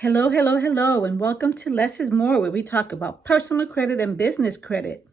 Hello, hello, hello, and welcome to Less is More, where we talk about personal credit and business credit.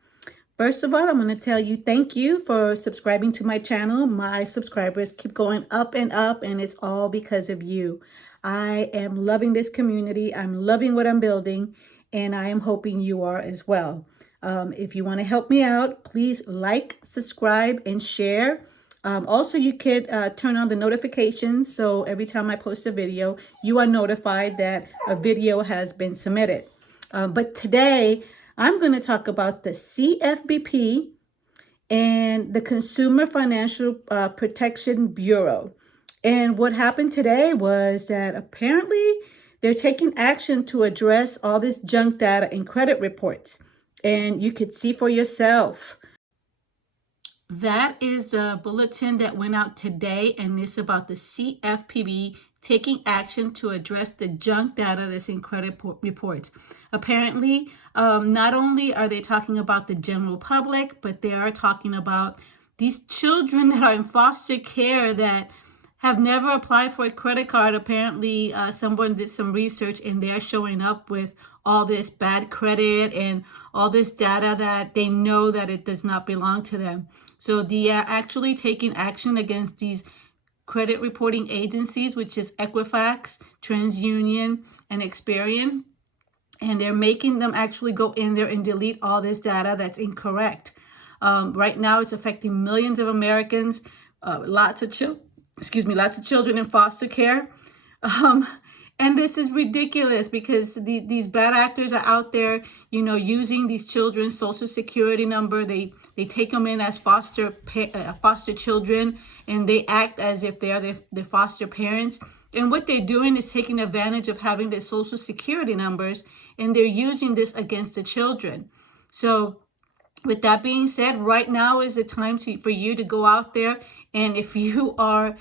First of all, I'm going to tell you thank you for subscribing to my channel. My subscribers keep going up, and it's all because of you. I am loving this community. I'm loving what I'm building, and I am hoping you are as well. If you want to help me out, please like, subscribe, and share. Also, you could turn on the notifications, so every time I post a video, you are notified that a video has been submitted. But today, I'm going to talk about the CFPB and the Consumer Financial Protection Bureau. And what happened today was that apparently they're taking action to address all this junk data in credit reports. And you could see for yourself. That is a bulletin that went out today, and it's about the CFPB taking action to address the junk data that's in credit reports. Apparently, not only are they talking about the general public, but they are talking about these children that are in foster care that have never applied for a credit card. Apparently, someone did some research and they're showing up with all this bad credit and all this data that they know that it does not belong to them. So they are actually taking action against these credit reporting agencies, which is Equifax, Transunion, and Experian. And they're making them actually go in there and delete all this data that's incorrect. Right now, it's affecting millions of Americans, lots of children in foster care. And this is ridiculous because these bad actors are out there, using these children's social security number. They take them in as foster children, and they act as if they are the foster parents. And what they're doing is taking advantage of having their social security numbers, and they're using this against the children. So with that being said, right now is the time for you to go out there. And if you are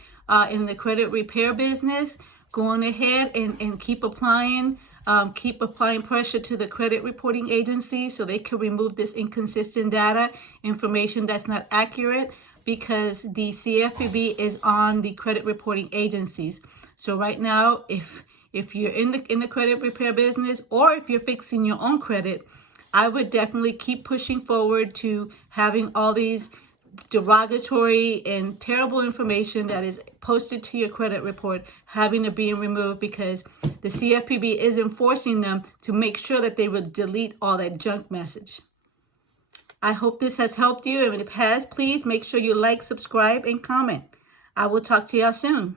in the credit repair business, go on ahead and keep applying pressure to the credit reporting agency so they can remove this inconsistent data, information that's not accurate, because the CFPB is on the credit reporting agencies. So right now, if you're in the credit repair business, or if you're fixing your own credit, I would definitely keep pushing forward to having all these derogatory and terrible information that is posted to your credit report having to be removed, because the CFPB is enforcing them to make sure that they will delete all that junk message. I hope this has helped you, and if it has, please make sure you like, subscribe, and comment. I will talk to y'all soon.